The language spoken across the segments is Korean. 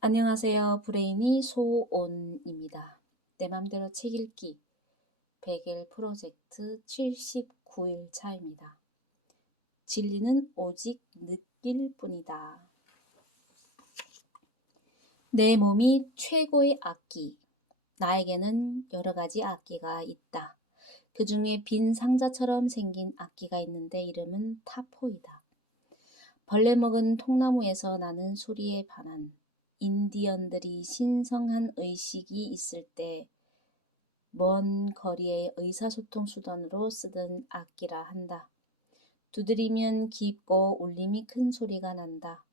안녕하세요. 브레인이 소온입니다. 내 맘대로 책 읽기 100일 프로젝트 79일 차입니다. 진리는 오직 느낄 뿐이다. 내 몸이 최고의 악기. 나에게는 여러 가지 악기가 있다. 그 중에 빈 상자처럼 생긴 악기가 있는데 이름은 타포이다. 벌레 먹은 통나무에서 나는 소리에 반한 인디언들이 신성한 의식이 있을 때 먼 거리의 의사소통 수단으로 쓰던 악기라 한다. 두드리면 깊고 울림이 큰 소리가 난다.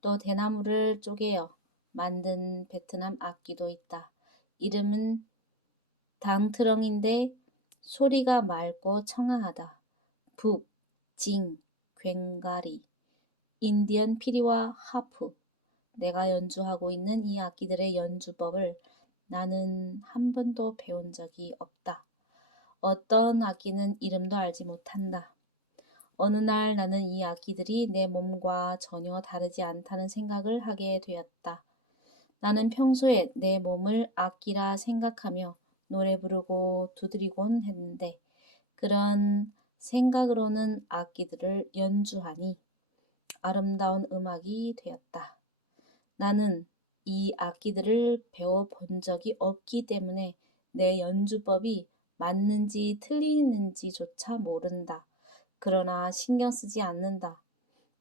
또 대나무를 쪼개어 만든 베트남 악기도 있다. 이름은 당트렁인데 소리가 맑고 청아하다. 북, 징, 괭가리, 인디언 피리와 하프. 내가 연주하고 있는 이 악기들의 연주법을 나는 한 번도 배운 적이 없다. 어떤 악기는 이름도 알지 못한다. 어느 날 나는 이 악기들이 내 몸과 전혀 다르지 않다는 생각을 하게 되었다. 나는 평소에 내 몸을 악기라 생각하며 노래 부르고 두드리곤 했는데 그런 생각으로는 악기들을 연주하니 아름다운 음악이 되었다. 나는 이 악기들을 배워본 적이 없기 때문에 내 연주법이 맞는지 틀리는지조차 모른다. 그러나 신경 쓰지 않는다.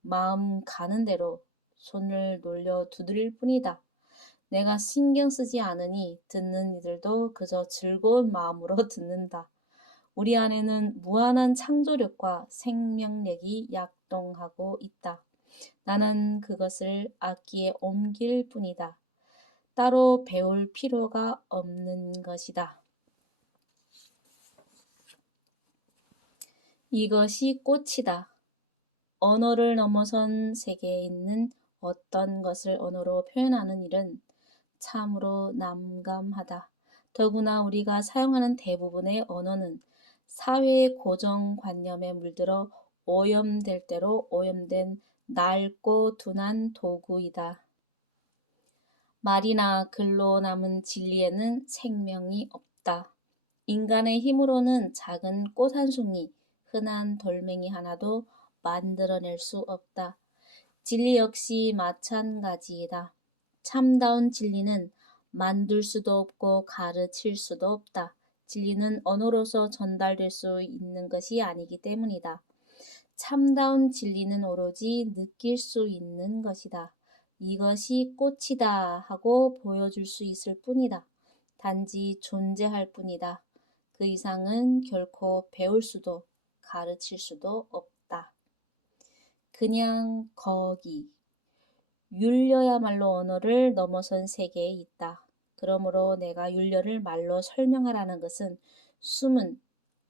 마음 가는 대로 손을 놀려 두드릴 뿐이다. 내가 신경 쓰지 않으니 듣는 이들도 그저 즐거운 마음으로 듣는다. 우리 안에는 무한한 창조력과 생명력이 약동하고 있다. 나는 그것을 악기에 옮길 뿐이다. 따로 배울 필요가 없는 것이다. 이것이 꽃이다. 언어를 넘어선 세계에 있는 어떤 것을 언어로 표현하는 일은 참으로 난감하다. 더구나 우리가 사용하는 대부분의 언어는 사회의 고정관념에 물들어 오염될 대로 오염된 낡고 둔한 도구이다. 말이나 글로 남은 진리에는 생명이 없다. 인간의 힘으로는 작은 꽃 한 송이, 흔한 돌멩이 하나도 만들어낼 수 없다. 진리 역시 마찬가지이다. 참다운 진리는 만들 수도 없고 가르칠 수도 없다. 진리는 언어로서 전달될 수 있는 것이 아니기 때문이다. 참다운 진리는 오로지 느낄 수 있는 것이다. 이것이 꽃이다 하고 보여줄 수 있을 뿐이다. 단지 존재할 뿐이다. 그 이상은 결코 배울 수도 가르칠 수도 없다. 그냥 거기. 율려야말로 언어를 넘어선 세계에 있다. 그러므로 내가 율려를 말로 설명하라는 것은 숨은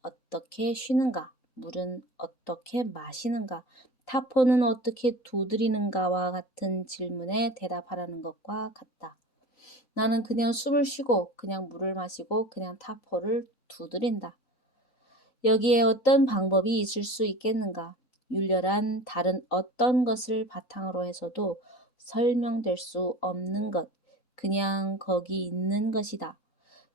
어떻게 쉬는가, 물은 어떻게 마시는가, 타포는 어떻게 두드리는가와 같은 질문에 대답하라는 것과 같다. 나는 그냥 숨을 쉬고 그냥 물을 마시고 그냥 타포를 두드린다. 여기에 어떤 방법이 있을 수 있겠는가? 율렬한 다른 어떤 것을 바탕으로 해서도 설명될 수 없는 것, 그냥 거기 있는 것이다.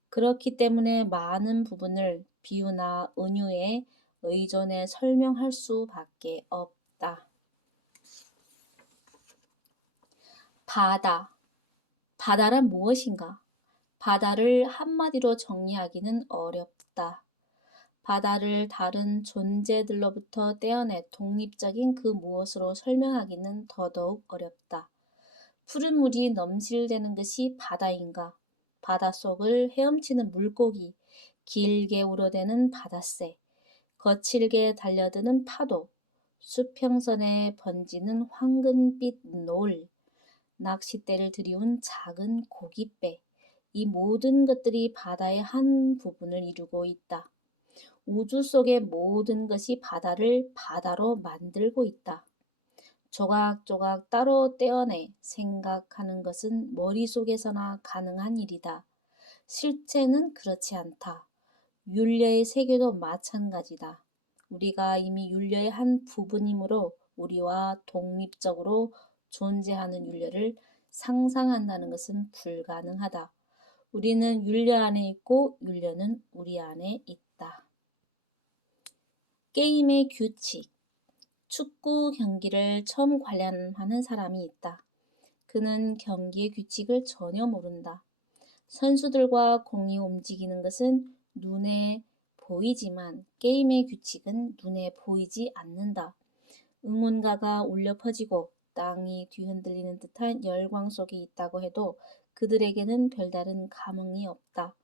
그렇기 때문에 많은 부분을 비유나 은유에 의존해 설명할 수밖에 없다. 바다. 바다란 무엇인가? 바다를 한마디로 정리하기는 어렵다. 바다를 다른 존재들로부터 떼어내 독립적인 그 무엇으로 설명하기는 더더욱 어렵다. 푸른 물이 넘실대는 것이 바다인가? 바닷속을 헤엄치는 물고기, 길게 우러대는 바닷새, 거칠게 달려드는 파도, 수평선에 번지는 황금빛 노을, 낚싯대를 들이운 작은 고깃배, 이 모든 것들이 바다의 한 부분을 이루고 있다. 우주 속의 모든 것이 바다를 바다로 만들고 있다. 조각조각 따로 떼어내 생각하는 것은 머릿속에서나 가능한 일이다. 실제는 그렇지 않다. 율려의 세계도 마찬가지다. 우리가 이미 율려의 한 부분이므로 우리와 독립적으로 존재하는 율려를 상상한다는 것은 불가능하다. 우리는 율려 안에 있고 율려는 우리 안에 있다. 게임의 규칙. 축구 경기를 처음 관람하는 사람이 있다. 그는 경기의 규칙을 전혀 모른다. 선수들과 공이 움직이는 것은 눈에 보이지만 게임의 규칙은 눈에 보이지 않는다. 응원가가 울려 퍼지고 땅이 뒤흔들리는 듯한 열광 속에 있다고 해도 그들에게는 별다른 감흥이 없다.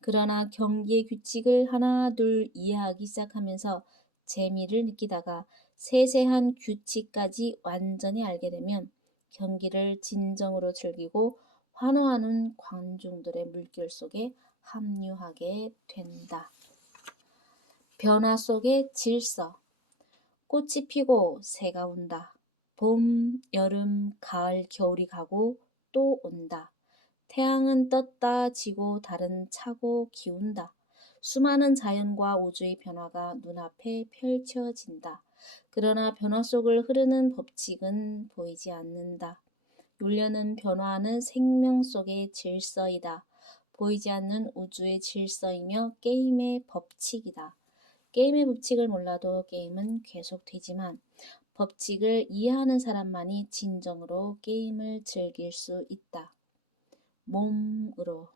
그러나 경기의 규칙을 하나 둘 이해하기 시작하면서 재미를 느끼다가 세세한 규칙까지 완전히 알게 되면 경기를 진정으로 즐기고 환호하는 관중들의 물결 속에 합류하게 된다. 변화 속의 질서. 꽃이 피고 새가 운다. 봄, 여름, 가을, 겨울이 가고 또 온다. 태양은 떴다 지고 달은 차고 기운다. 수많은 자연과 우주의 변화가 눈앞에 펼쳐진다. 그러나 변화 속을 흐르는 법칙은 보이지 않는다. 율려는 변화하는 생명 속의 질서이다. 보이지 않는 우주의 질서이며 게임의 법칙이다. 게임의 법칙을 몰라도 게임은 계속되지만 법칙을 이해하는 사람만이 진정으로 게임을 즐길 수 있다. 몸으로.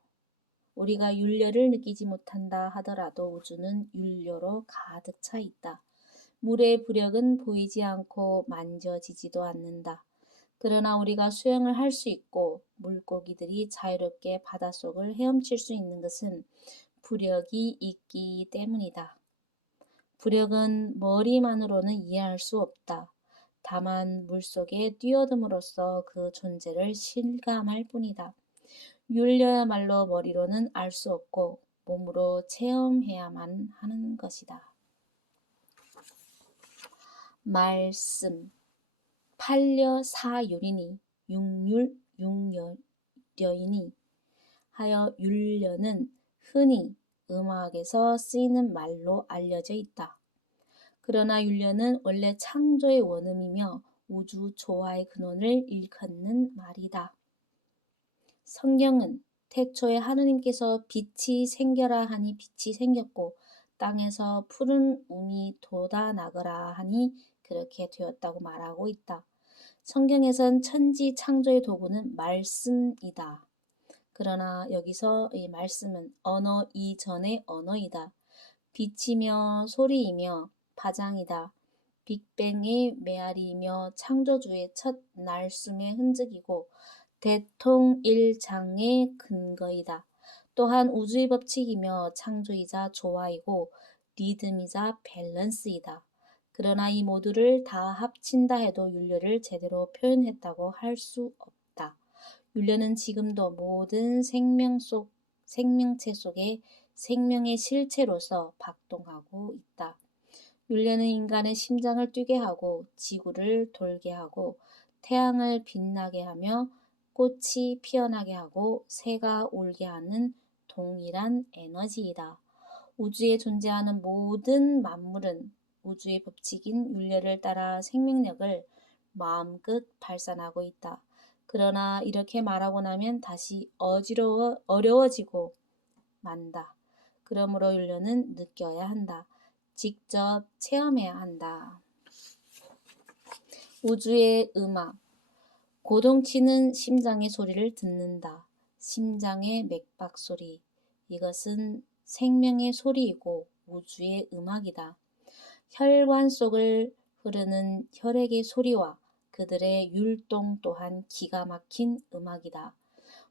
우리가 율려를 느끼지 못한다 하더라도 우주는 율려로 가득 차 있다. 물의 부력은 보이지 않고 만져지지도 않는다. 그러나 우리가 수영을 할 수 있고 물고기들이 자유롭게 바닷속을 헤엄칠 수 있는 것은 부력이 있기 때문이다. 부력은 머리만으로는 이해할 수 없다. 다만 물속에 뛰어듦으로써 그 존재를 실감할 뿐이다. 율려야말로 머리로는 알 수 없고 몸으로 체험해야만 하는 것이다. 말씀. 팔려 사율이니 육률 육려이니 하여 율려는 흔히 음악에서 쓰이는 말로 알려져 있다. 그러나 율려는 원래 창조의 원음이며 우주 조화의 근원을 일컫는 말이다. 성경은 태초에 하느님께서 빛이 생겨라 하니 빛이 생겼고 땅에서 푸른 움이 돋아나거라 하니 그렇게 되었다고 말하고 있다. 성경에선 천지 창조의 도구는 말씀이다. 그러나 여기서 이 말씀은 언어 이전의 언어이다. 빛이며 소리이며 파장이다. 빅뱅의 메아리이며 창조주의 첫 날숨의 흔적이고 대통일장의 근거이다. 또한 우주의 법칙이며 창조이자 조화이고 리듬이자 밸런스이다. 그러나 이 모두를 다 합친다 해도 율려를 제대로 표현했다고 할 수 없다. 율려는 지금도 모든 생명체 속에 생명의 실체로서 박동하고 있다. 율려는 인간의 심장을 뛰게 하고 지구를 돌게 하고 태양을 빛나게 하며 꽃이 피어나게 하고 새가 울게 하는 동일한 에너지이다. 우주에 존재하는 모든 만물은 우주의 법칙인 율려를 따라 생명력을 마음껏 발산하고 있다. 그러나 이렇게 말하고 나면 다시 어려워지고 만다. 그러므로 율려는 느껴야 한다. 직접 체험해야 한다. 우주의 음악. 고동치는 심장의 소리를 듣는다. 심장의 맥박 소리. 이것은 생명의 소리이고 우주의 음악이다. 혈관 속을 흐르는 혈액의 소리와 그들의 율동 또한 기가 막힌 음악이다.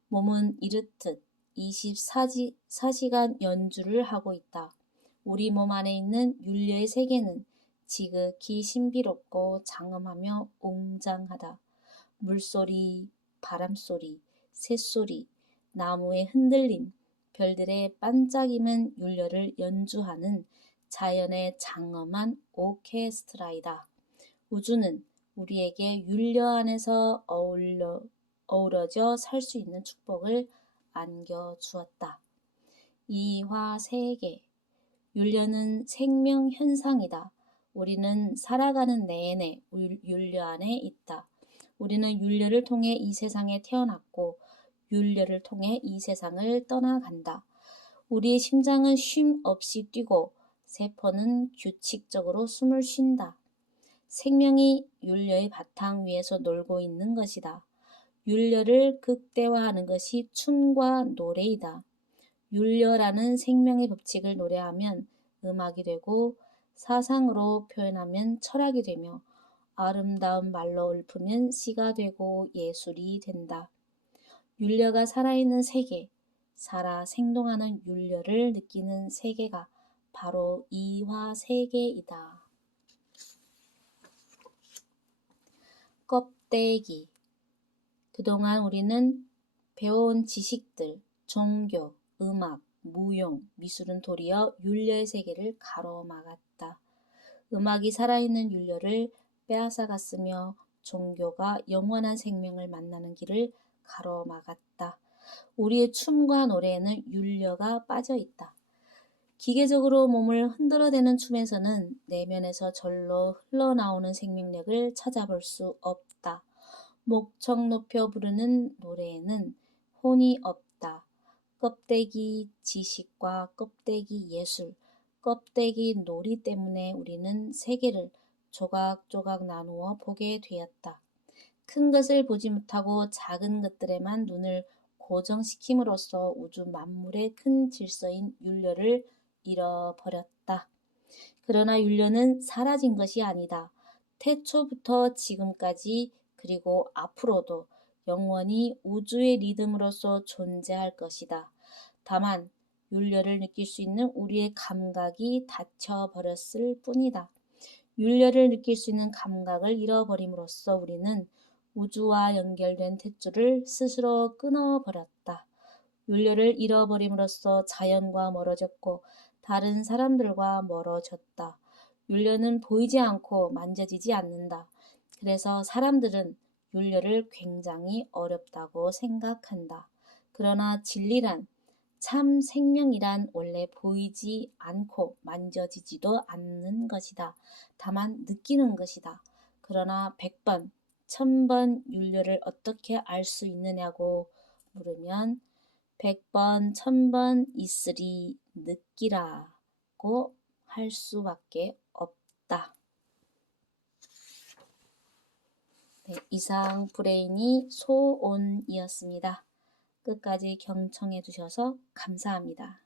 몸은 이렇듯 24시간 연주를 하고 있다. 우리 몸 안에 있는 율려의 세계는 지극히 신비롭고 장엄하며 웅장하다. 물소리, 바람소리, 새소리, 나무의 흔들림, 별들의 반짝임은 율려를 연주하는 자연의 장엄한 오케스트라이다. 우주는 우리에게 율려 안에서 어우러져 살 수 있는 축복을 안겨주었다. 이화 세계. 율려는 생명 현상이다. 우리는 살아가는 내내 율려 안에 있다. 우리는 윤례를 통해 이 세상에 태어났고 윤례를 통해 이 세상을 떠나간다. 우리의 심장은 쉼 없이 뛰고 세포는 규칙적으로 숨을 쉰다. 생명이 윤례의 바탕 위에서 놀고 있는 것이다. 윤례를 극대화하는 것이 춤과 노래이다. 윤례라는 생명의 법칙을 노래하면 음악이 되고 사상으로 표현하면 철학이 되며 아름다운 말로 읊으면 시가 되고 예술이 된다. 윤례가 살아있는 세계, 살아 생동하는 윤례를 느끼는 세계가 바로 이화세계이다. 껍데기. 그동안 우리는 배워온 지식들, 종교, 음악, 무용, 미술은 도리어 윤례의 세계를 가로막았다. 음악이 살아있는 윤례를 빼앗아갔으며 종교가 영원한 생명을 만나는 길을 가로막았다. 우리의 춤과 노래에는 윤례가 빠져있다. 기계적으로 몸을 흔들어대는 춤에서는 내면에서 절로 흘러나오는 생명력을 찾아볼 수 없다. 목청 높여 부르는 노래에는 혼이 없다. 껍데기 지식과 껍데기 예술, 껍데기 놀이 때문에 우리는 세계를 조각조각 나누어 보게 되었다. 큰 것을 보지 못하고 작은 것들에만 눈을 고정시킴으로써 우주 만물의 큰 질서인 윤례를 잃어버렸다. 그러나 윤례는 사라진 것이 아니다. 태초부터 지금까지 그리고 앞으로도 영원히 우주의 리듬으로서 존재할 것이다. 다만 윤례를 느낄 수 있는 우리의 감각이 닫혀버렸을 뿐이다. 윤례를 느낄 수 있는 감각을 잃어버림으로써 우리는 우주와 연결된 탯줄을 스스로 끊어버렸다. 윤례를 잃어버림으로써 자연과 멀어졌고 다른 사람들과 멀어졌다. 윤례는 보이지 않고 만져지지 않는다. 그래서 사람들은 윤례를 굉장히 어렵다고 생각한다. 그러나 진리란 참 생명이란 원래 보이지 않고 만져지지도 않는 것이다. 다만 느끼는 것이다. 그러나 100번, 1000번 윤례를 어떻게 알 수 있느냐고 물으면 100번, 1000번 있으리 느끼라고 할 수밖에 없다. 네, 이상 브레인이 소온이었습니다. 끝까지 경청해 주셔서 감사합니다.